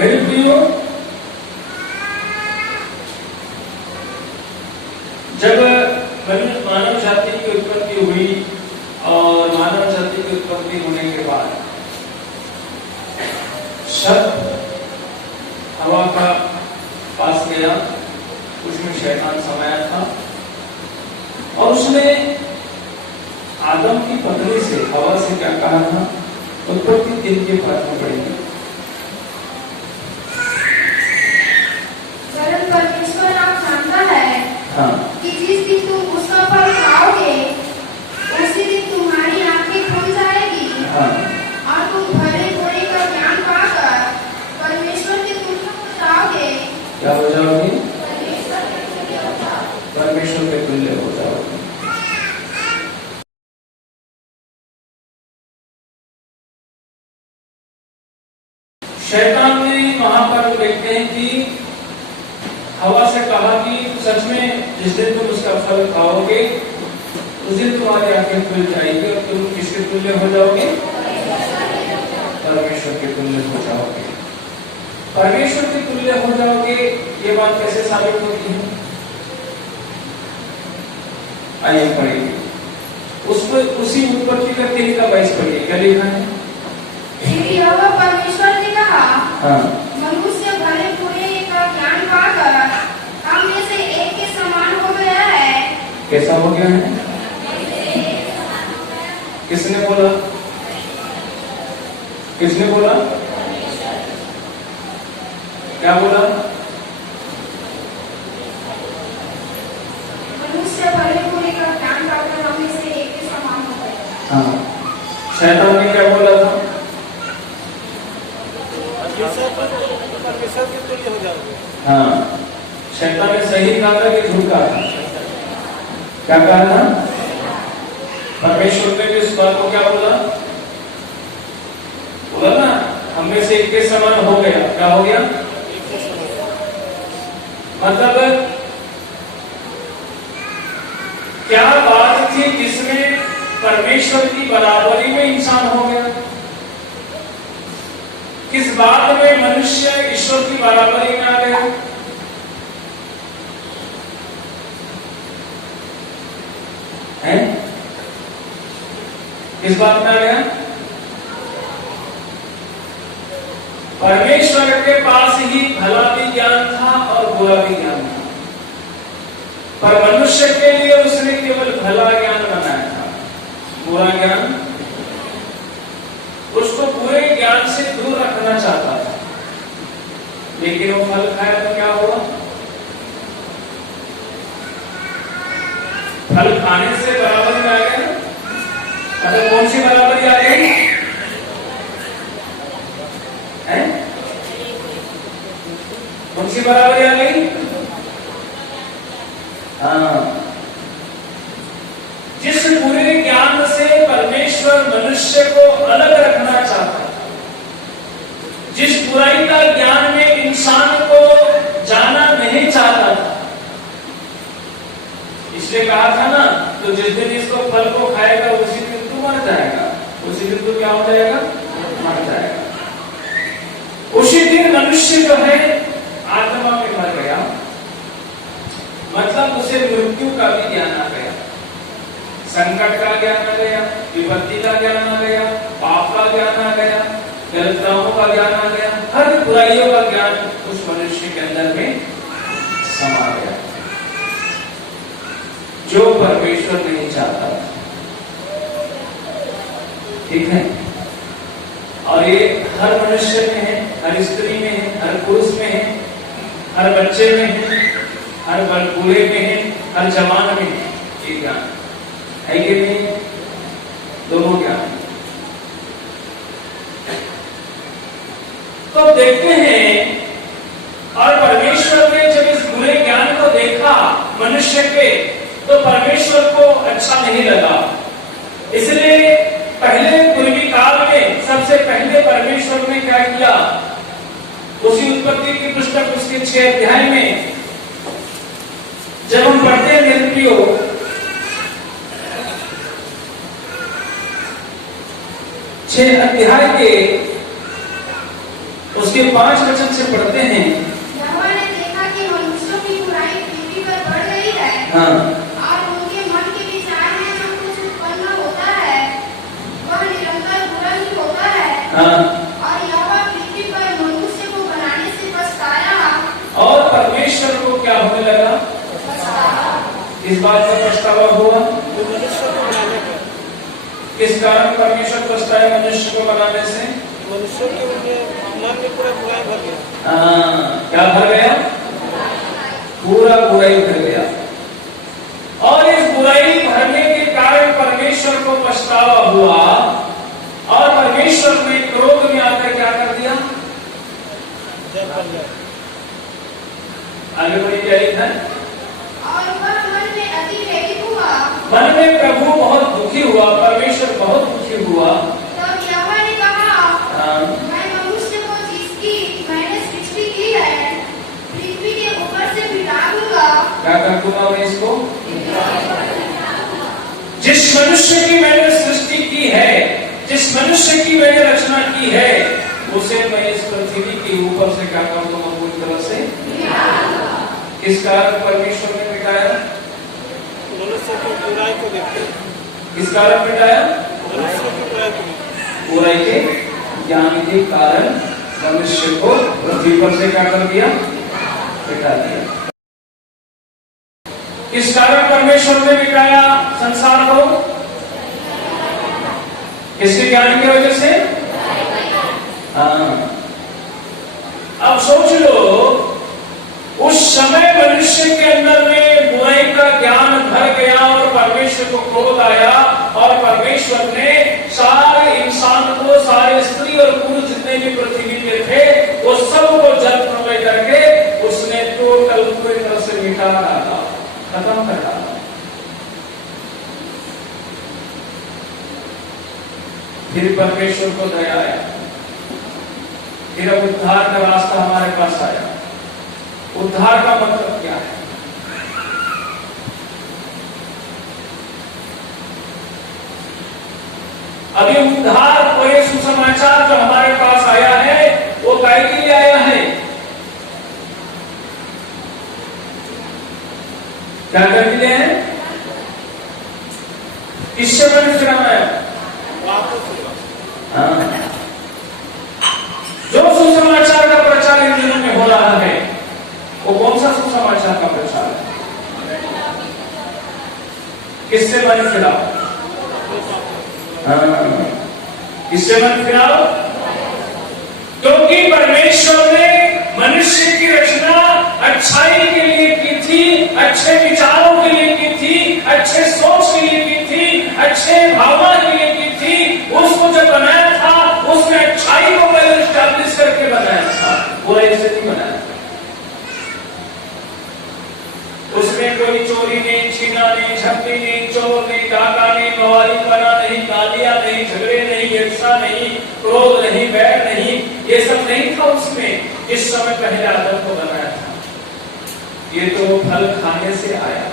मेरे प्रियो, जब मानव जाति की उत्पत्ति हुई और मानव जाति की उत्पत्ति होने के बाद शब्द हवा का पास गया, उसमें शैतान समाया था और उसने आदम की पत्नी से, हवा से क्या कहा था? उत्पत्ति 3 के पाठ में पढ़ेंगे। परमेश्वर आप जानता है हाँ, कि जिस दिन तुम उसका फल खाओगे उसी दिन तुम्हारी आंखें खुल जाएगी। हाँ, और तुम भले बुरे का ज्ञान पाकर परमेश्वर के तुल्य हो जाओगे। क्या हो जाओगे? परमेश्वर के तुल्य हो जाओगे। परमेश्वर के तुल्य हो जाओगे। शैतान ने वहां पर देखते हैं कि हवा से कहा कि सच में जिस दिन तुम उसका फल खाओगे उस दिन तुम्हारी आंखें खुल जाएगी और तुम किसके तुल्य हो जाओगे? परमेश्वर के तुल्य हो जाओगे। परमेश्वर के तुल्य हो जाओगे, ये बात कैसे साबित होती है? आइए पढ़ेंगे उसमें, उसी उत्पत्ति का 3 का 22 पढ़िए। क्या लिखा है? यहोवा परमेश्वर ने कहा, हाँ, मनुष्य भले बुरे का ज्ञान पाकर हम में से एक के समान हो गया है। कैसा हो गया है? किसने बोला? किसने बोला? क्या बोला? मनुष्य भले बुरे का ज्ञान पाकर हम में से एक के समान हो गया। हाँ, शैतान ने क्या बोला था? परमेश्वर के तुल्य हो जाओगे। हाँ, शैतान ने सही कहा था कि झूठ कहा था? क्या कहा था? परमेश्वर ने भी इस बात को क्या बोला? बोला ना, हम में से एक के समान हो गया। क्या हो गया? मतलब क्या बात थी जिसमें परमेश्वर की बराबरी में इंसान हो गया? किस बात में मनुष्य ईश्वर की बराबरी में आ गया? है? किस बात में आ गया? परमेश्वर के पास ही भला भी ज्ञान था और बुरा भी ज्ञान था, पर मनुष्य के लिए उसने केवल भला ज्ञान बनाया था, बुरा ज्ञान उसको पूरे ज्ञान से दूर रखना चाहता था। लेकिन वो फल खाया तो क्या हुआ? फल खाने से बराबरी में आ गया। मतलब कौन सी बराबरी आ गई? है? कौन सी बराबरी आ गई? हाँ, जिस पूरे ज्ञान से परमेश्वर मनुष्य को अलग रखना चाहता है, जिस बुराई का ज्ञान में इंसान को जाना नहीं चाहता था, इसलिए कहा था ना, तो जिस दिन इसको फल को खाएगा उसी दिन तू मर जाएगा, उसी दिन तू क्या हो जाएगा? मर जाएगा। उसी दिन मनुष्य जो है आत्मा में मर गया, मतलब उसे मृत्यु का भी ज्ञान आ गया, संकट का ज्ञान आ गया, विपत्ति का ज्ञान आ गया, पाप का ज्ञान आ गया, गलत कामों का ज्ञान आ गया, हर बुराइयों का ज्ञान उस मनुष्य के अंदर में समा गया, जो परमेश्वर नहीं चाहता। ठीक है? और ये हर मनुष्य में है, हर स्त्री में है, हर पुरुष में है, हर बच्चे में है, हर बूढ़े में है, हर जवान में है। ये ज्ञान है कि नहीं? दोनों ज्ञान। तो देखते हैं, और परमेश्वर ने जब इस बुरे ज्ञान को देखा मनुष्य के, तो परमेश्वर को अच्छा नहीं लगा। इसलिए पहले पूर्वी काल में सबसे पहले परमेश्वर ने क्या किया? उसी उत्पत्ति की पुस्तक उसके 6 अध्याय में जब हम पढ़ते हैं मेरे प्रियो, छह अध्याय के उस उसके 5 वचन से पढ़ते हैं। यहोवा ने देखा कि मनुष्यों की बुराई पृथ्वी पर बढ़ गई है, हाँ, और उनके मन के विचार में जो कुछ उत्पन्न होता है वह निरंतर बुरा ही होता है। हाँ, और यहोवा पृथ्वी पर मनुष्य को बनाने से पछताया। और परमेश्वर को क्या होने लगा? इस बात का पछतावा हुआ। किस कारण परमेश्वर पछताया मनुष्य को बनाने से? मनुष्यों के मन में पूरा बुराई भर गया। क्या भर गया? पूरा बुराई भर गया। और इस बुराई भरने के कारण परमेश्वर को पछतावा हुआ, और परमेश्वर ने क्रोध में आकर क्या कर दिया? आगे बढ़ी क्या लिखा है? और वह मन में अति खेदित हुआ। मन में प्रभु बहुत दुखी हुआ, परमेश्वर बहुत दुखी हुआ। तब यहोवा ने कहा, मैं मनुष्य को जिसकी मैंने सृष्टि की है पृथ्वी के ऊपर से मिटा दूंगा। क्या कर दूंगा मैं इसको? जिस मनुष्य की मैंने सृष्टि की है, जिस मनुष्य की मैंने रचना की है, उसे मैं इस पृथ्वी के ऊपर से क्या कर दूंगा? पूरी तरह से। किस कारण परमेश्वर ने मिटाया? मनुष्य की बुराई को देखते। किस कारण मिटाया? मनुष्य की बुराई को देखते। बुराई के ज्ञान के कारण मनुष्य को पृथ्वी पर से क्या कर दिया? मिटा दिया। किस कारण परमेश्वर ने मिटाया संसार को? किसके ज्ञान की वजह से? हाँ। अब सोच लो, उस समय मनुष्य के अंदर में बुराई का ज्ञान भर गया और परमेश्वर को क्रोध आया, और परमेश्वर ने सारे इंसान को, सारे स्त्री और पुरुष जितने भी पृथ्वी पे थे, वो सबको जल प्रलय करके उसने टोटल पूरी तरह से मिटा डाला, खत्म कर डाला। फिर परमेश्वर को दया आया, फिर अब उद्धार का रास्ता हमारे पास आया। उद्धार का मतलब क्या है? अभी उद्धार को ये सुसमाचार जो हमारे पास आया है, वो काय के लिए आया है? क्या करने लिए है? किससे मन फिराना है? हाँ। जो सुसमाचार का प्रचार इन दिनों में हो रहा है, वो कौन सा सुसमाचार का प्रचार है? किससे मन फिराओ? किससे मन फिराओ? क्योंकि परमेश्वर ने मनुष्य की रचना अच्छाई के लिए की थी, अच्छे विचारों के लिए की थी, अच्छे सोच के लिए की थी, अच्छे भावना के लिए की थी। उसको जब बनाया था, उसने अच्छाई को पहले स्टैब्लिश करके बनाया था, बुराई से नहीं बनाया था। उसमें कोई चोरी नहीं, छीना नहीं, झपटी नहीं, चोर नहीं, डाका नहीं, मवालीपना नहीं, गालियां नहीं, झगड़े नहीं, ईर्ष्या नहीं, क्रोध नहीं, बैर नहीं, ये सब नहीं था उसमें जिस समय पहले आदम को बनाया था। ये तो फल खाने से आया।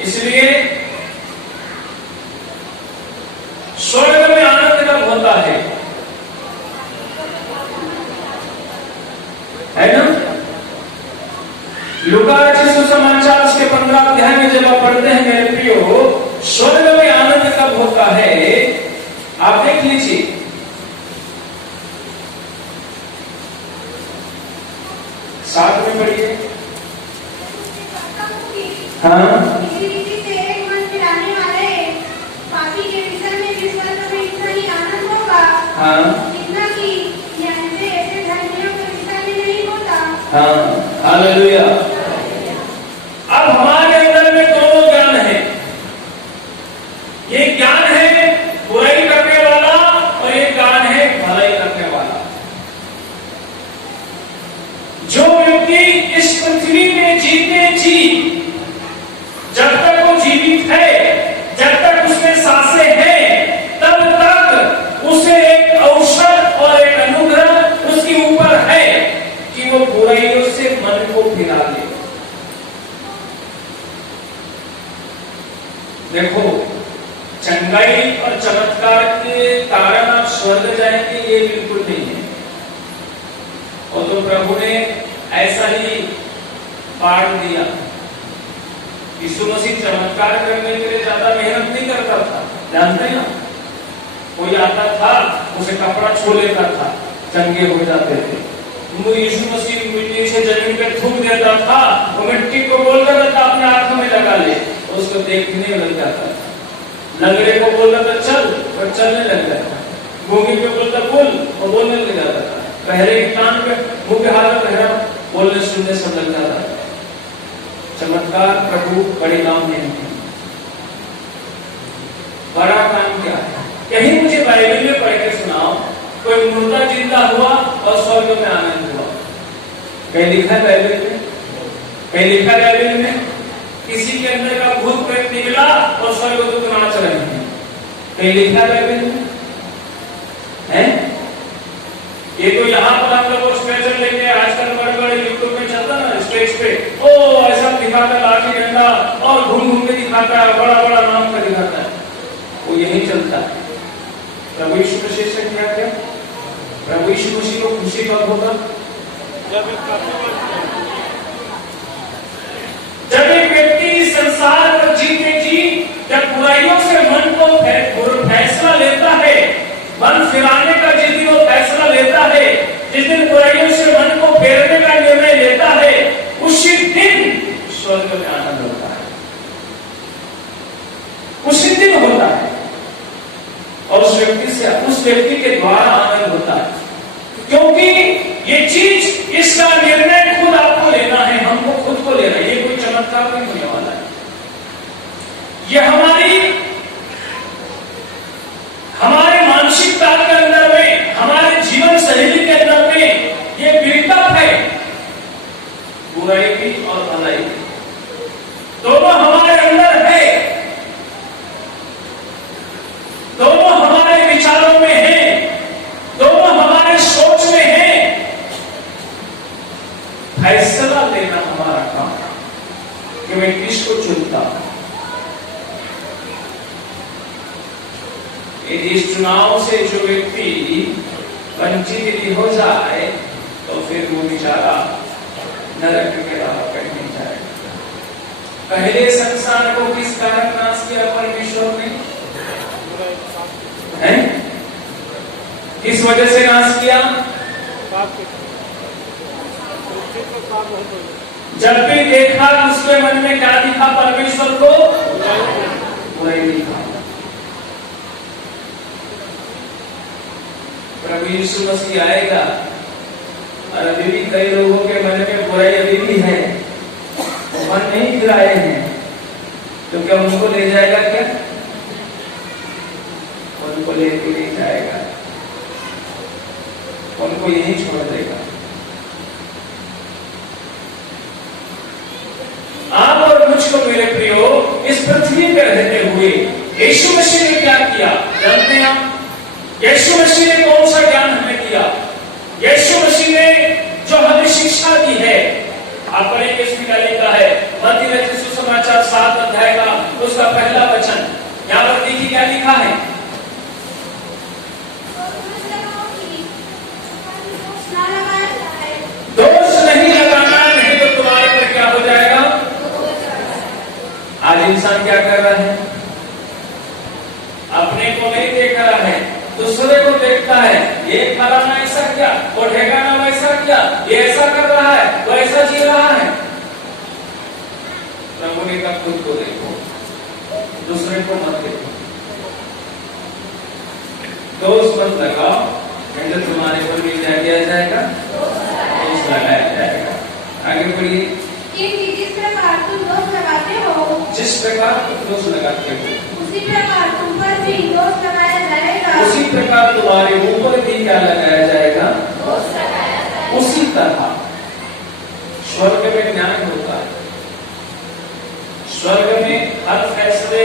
इसलिए स्वर्ग में आनंद कब होता है ना? लूका सुसमाचार उसके 15 अध्याय में जब आप पढ़ते हैं मेरे प्रियो, स्वर्ग में आनंद कब होता है आप देख लीजिए। साथ में पढ़िए। हाँ, इसी रीति से एक मन फिराने वाले पापी के विषय में भी स्वर्ग में इतना ही आनंद होगा, हाँ, जितना कि न्याय ऐसे धर्मियों के विषय में नहीं होता। हाँ, हालेलुया। अब हमारे अंदर में दोनों ज्ञान है। ये ज्ञान है बुराई करने वाला और ये ज्ञान है भलाई करने वाला। जो व्यक्ति इस पृथ्वी में जीते जी, जब तक वो जीवित है, जब तक उसमें सांसें हैं, तब तक उसे एक अवसर और एक अनुग्रह उसके ऊपर है कि वो बुराइयों से मन को फिरा ले। देखो, चंगाई और चमत्कार के कारण आप स्वर्ग जाएंगे ये बिल्कुल नहीं है। तो प्रभु ने ऐसा ही पाठ दिया। यीशु मसीह चमत्कार करने के लिए ज्यादा मेहनत नहीं करता था, जानते हैं ना? कोई आता था, उसे कपड़ा छू लेता था, चंगे हो जाते थे। यीशु मसीह मिट्टी से जमीन पे थूक देता था, वो मिट्टी को बोलता था अपने आंखों में लगा ले, तो उसको देखने लग जाता था। लंगड़े को बोलता था चल, और चलने लग जाता था। गूंगी को बोलता बोल, और बोलने लग जाता था। पहले की कान पे मुंह पे हाथ रखा, बोलने सुनने सब लग जाता था। चमत्कार प्रभु बड़े काम में है। बड़ा काम क्या है? कहीं मुझे बाइबल में पढ़ के सुनाओ कोई मुर्दा जिंदा हुआ और स्वर्ग में आनंद हुआ। कहीं लिखा है बाइबल में? कहीं लिखा है बाइबल में किसी के अंदर का भूत प्रेत निकला और स्वर्ग दूत नाच रहे हैं? कहीं लिखा है बाइबल में? है? ये तो यहाँ पर हम लोग स्ट्रेचर लेके आजकल बड़े बड़े यूट्यूब में चलता ना, स्टेज पे ओ ऐसा दिखाता लाठी डंडा और घूम घूम के दिखाता है, बड़ा बड़ा नाम का दिखाता है, वो यही चलता है। प्रभु यीशु मसीह से क्या क्या? प्रभु यीशु मसीह को खुशी कब होगा? जब एक व्यक्ति संसार पर जीते जी जब बुराइयों से मन को फैसला लेता है, मन फिराने का जिस दिन वो फैसला लेता है, जिस दिन बुराइयों से मन को फेरने का निर्णय लेता है, उसी दिन स्वर्ग में आनंद होता है, उसी दिन होता है। और उस व्यक्ति के द्वारा आनंद होता है, क्योंकि ये चीज, इसका निर्णय खुद आपको लेना है, हमको खुद को लेना है। ये कोई चमत्कार नहीं होने वाला है। ये हमारे मानसिकता के अंदर में, हमारे जीवन शैली के अंदर में ये बिल्डअप है, बुराई की और भलाई की दोनों हमारे अंदर है, दोनों हमारे विचारों में है, दोनों हमारे सोच में है। फैसला लेना हमारा काम है कि मैं किसको चुनता हूं। यदि इस चुनाव से जो व्यक्ति वंचित हो जाए तो फिर वो बेचारा नरक के राह पर नहीं जाएगा। पहले संसार को किस कारण नाश किया परमेश्वर ने? है? किस वजह से नाश किया? जब भी देखा उसके मन में क्या दिखा? परमेश्वर को बुराई दिखा। प्रभु यीशु मसीह आएगा और अभी भी कई लोगों के मन में बुराई अभी भी है, मन नहीं फिराए हैं, तो क्या उनको ले जाएगा? क्या उनको लेके नहीं जाएगा, उनको यहीं छोड़ देगा। आप और मुझको मेरे प्रियो इस पृथ्वी पर रहते हुए यीशु मसीह ने क्या किया जानते हैं आप? यीशु मसीह ने कौन सा ज्ञान हमें दिया? यीशु मसीह ने जो हमें शिक्षा दी है, आप पढ़ेंगे इसमें क्या लिखा है? मत्ती रचित सुसमाचार 7 अध्याय का उसका पहला वचन, यहाँ पर देखिए क्या लिखा है? दोष नहीं लगाना, नहीं तो तुम्हारे पर क्या हो जाएगा? आज इंसान क्या कर रहा है? अपने को नहीं देख रहा है, दूसरे को देखता है। ये फलाना ऐसा क्या, वो ठेकाना वैसा क्या, ये ऐसा कर रहा है, वो ऐसा जी रहा है। प्रभु ने कहा खुद को देखो, दूसरे को मत देखो। दोष मत लगाओ, नहीं तो तुम्हारे पर भी क्या किया जाएगा? दोष लगाया जाएगा। आगे बढ़िए। जिस प्रकार तुम दोष लगाते हो, जिस प्रकार तुम दोष लगाते हो, उसी प्रकार तुम पर भी दोष लगाया जाएगा। उसी प्रकार तुम्हारे ऊपर भी क्या लगाया जाएगा? दोष लगाया जाएगा। उसी तरह स्वर्ग में न्याय होता है। स्वर्ग में हर फैसले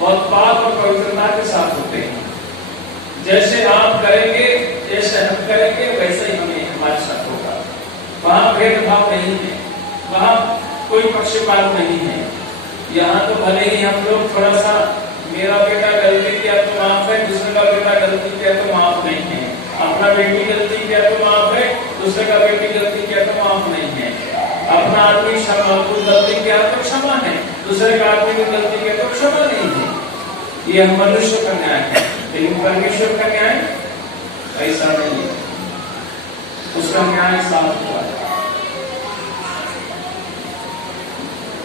बहुत पाप और पवित्रता के साथ होते हैं। जैसे आप करेंगे, जैसे हम करेंगे, वैसे ही हमें हमारे साथ होगा। वहां भेदभाव नहीं है, वहां कोई पक्षपात नहीं है। यहाँ तो भले ही हम लोग थोड़ा सा, मेरा बेटा गलती किया तो माफ है, दूसरे का बेटा गलती किया तो माफ नहीं है, अपना बेटी गलती किया तो माफ है, दूसरे दूसरे का बेटी गलती किया तो माफ नहीं है, अपना आदमी कुछ गलती किया तो क्षमा है, दूसरे का आदमी की गलती किया तो क्षमा नहीं है। ये मनुष्य का न्याय है, लेकिन परमेश्वर का न्याय ऐसा नहीं है, उसका न्याय साफ हुआ है।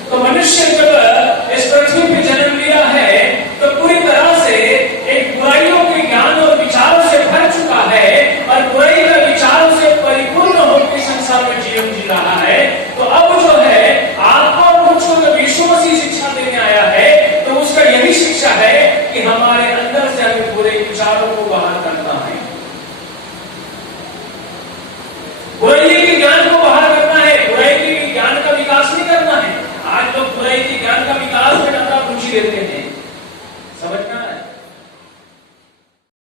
तो मनुष्य जब इस पृथ्वी पे जन्म लिया है तो पूरी तरह से एक बुराइयों के ज्ञान और विचारों से भर चुका है और बुराई का विचारों से परिपूर्ण होकर संसार में जीवन जी रहा है। तो अब जो है आत्मा और मुझको जब यीशु मसीह शिक्षा देने आया है तो उसका यही शिक्षा है कि हमारे अंदर से हमें बुरे विचारों को बाहर करना है, बुराई के ज्ञान को बाहर करना है, बुराई के ज्ञान का विकास नहीं करना है। आज लोग बुराई के ज्ञान का विकास में ज्यादा रुचि लेते हैं, समझना